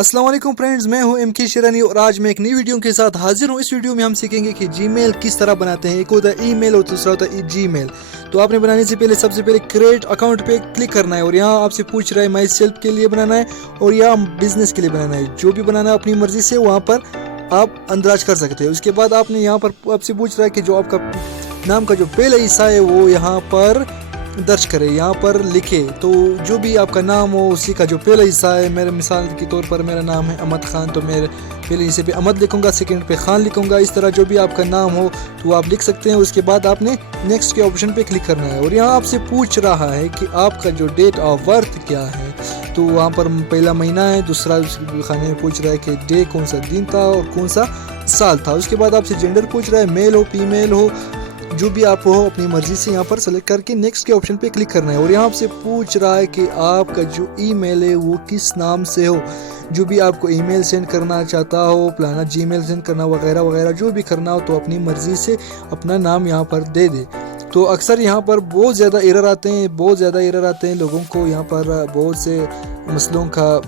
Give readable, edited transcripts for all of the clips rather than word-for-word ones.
अस्सलाम वालेकुम फ्रेंड्स, मैं हूं एम के शेरानी और आज मैं एक नई वीडियो के साथ हाजिर हूं। इस वीडियो में हम सीखेंगे कि जीमेल किस तरह बनाते हैं। एक होता है ईमेल और दूसरा होता है जीमेल। तो आपने बनाने से पहले सबसे पहले क्रिएट अकाउंट पे क्लिक करना है और यहाँ आपसे पूछ रहा है माई सेल्फ के लिए बनाना है और या बिजनेस के लिए बनाना है। जो भी बनाना है अपनी मर्जी से वहाँ पर आप अंदाज कर सकते हैं। उसके बाद आपने यहाँ पर आपसे पूछ रहा है कि जो आपका नाम का जो पहला हिस्सा है वो यहाँ पर दर्ज करें, यहाँ पर लिखे। तो जो भी आपका नाम हो उसी का जो पहला हिस्सा है, मेरे मिसाल के तौर पर मेरा नाम है अहमद खान, तो मेरे पहले हिस्से पे अहमद लिखूंगा, सेकंड पे खान लिखूंगा। इस तरह जो भी आपका नाम हो तो आप लिख सकते हैं। उसके बाद आपने नेक्स्ट के ऑप्शन पे क्लिक करना है और यहाँ आपसे पूछ रहा है कि आपका जो डेट ऑफ बर्थ क्या है। तो वहाँ पर पहला महीना है, दूसरा खाने में पूछ रहा है कि डे कौन सा दिन था और कौन सा साल था। उसके बाद आपसे जेंडर पूछ रहा है, मेल हो फीमेल हो, जो भी आप हो अपनी मर्जी से यहाँ पर सेलेक्ट करके नेक्स्ट के ऑप्शन पे क्लिक करना है। और यहाँ आपसे पूछ रहा है कि आपका जो ईमेल है वो किस नाम से हो। जो भी आपको ईमेल सेंड करना चाहता हो, प्लाना जीमेल सेंड करना वगैरह वगैरह जो भी करना हो तो अपनी मर्जी से अपना नाम यहाँ पर दे दे। तो अक्सर यहाँ पर बहुत ज़्यादा एरर आते हैं लोगों को। यहाँ पर बहुत से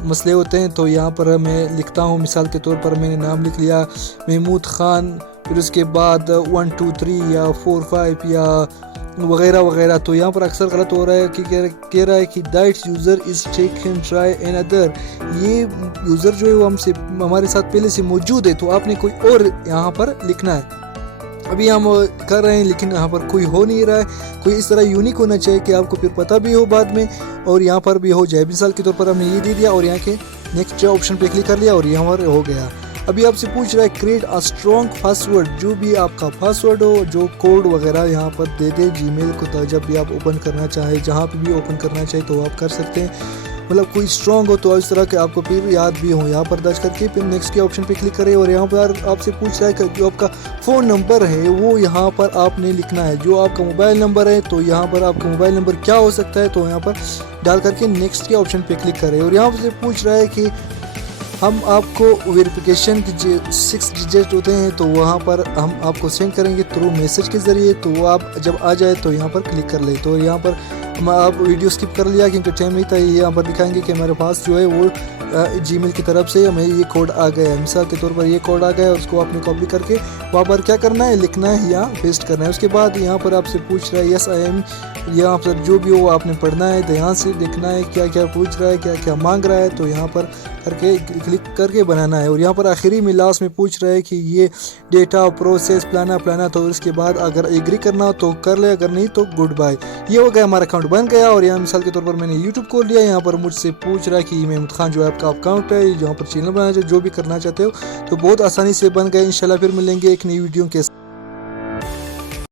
मसले होते हैं। तो यहाँ पर मैं लिखता हूँ, मिसाल के तौर पर मैंने नाम लिख लिया महमूद ख़ान, फिर उसके बाद 1 2 3 या 4 5 या वगैरह वगैरह। तो यहाँ पर अक्सर गलत हो रहा है कि कह रहा है कि that user is taken try another. ये यूज़र जो है वो हमारे साथ पहले से मौजूद है, तो आपने कोई और यहाँ पर लिखना है। अभी हम कर रहे हैं लेकिन यहाँ पर कोई हो नहीं रहा है। कोई इस तरह यूनिक होना चाहिए कि आपको फिर पता भी हो बाद में और यहाँ पर भी हो जाए। मिसाल के तौर पर हमने ये दे दिया और यहाँ के नेक्स्ट ऑप्शन पे क्लिक कर लिया और यहाँ पर हो गया। अभी आपसे पूछ रहा है क्रिएट अ स्ट्रॉन्ग पासवर्ड। जो भी आपका पासवर्ड हो, जो कोड वगैरह यहाँ पर दे दे जीमेल को, तो जब भी आप ओपन करना चाहें, जहाँ पे भी ओपन करना चाहे तो आप कर सकते हैं। मतलब कोई स्ट्रॉन्ग हो तो इस तरह के आपको फिर याद भी हो। यहाँ पर दर्ज करके फिर नेक्स्ट के ऑप्शन पे क्लिक करें और यहाँ पर आपसे पूछ रहा है कि जो आपका फ़ोन नंबर है वो यहाँ पर आपने लिखना है। जो आपका मोबाइल नंबर है तो यहाँ पर आपका मोबाइल नंबर क्या हो सकता है, तो यहाँ पर डाल करके नेक्स्ट के ऑप्शन पे क्लिक करें। और यहाँ से पूछ रहा है कि हम आपको वेरिफिकेशन की जो 6 डिजिट होते हैं तो वहाँ पर हम आपको सेंड करेंगे थ्रू मैसेज के ज़रिए। तो वो आप जब आ जाए तो यहाँ पर क्लिक कर ले। तो यहाँ पर आप वीडियो स्किप कर लिया क्योंकि टाइम नहीं था। ये यहाँ पर दिखाएंगे कि हमारे पास जो है वो जीमेल की तरफ से हमें ये कोड आ गया है। मिसाल के तौर पर ये कोड आ गया है, उसको आपने कॉपी करके वहाँ पर क्या करना है, लिखना है या पेस्ट करना है। उसके बाद यहाँ पर आपसे पूछ रहा है यस आई एम, यहाँ पर जो भी हो आपने पढ़ना है, ध्यान से लिखना है क्या क्या पूछ रहा है, क्या क्या मांग रहा है, तो यहाँ पर करके क्लिक करके बनाना है। और यहाँ पर आखिरी में लास्ट में पूछ रहा है कि ये डेटा प्रोसेस प्लाना। तो उसके बाद अगर एग्री करना हो तो कर ले, अगर नहीं तो गुड बाय। ये हो गया, हमारा अकाउंट बन गया। और यहाँ मिसाल के तौर पर मैंने यूट्यूब खोल लिया। यहाँ पर मुझसे पूछ रहा है कि महमूद खान जो है आपका अकाउंट है, यहाँ पर चैनल बनाना चाहिए, जो भी करना चाहते हो तो बहुत आसानी से बन गए। इंशाल्लाह फिर मिलेंगे एक नई वीडियो के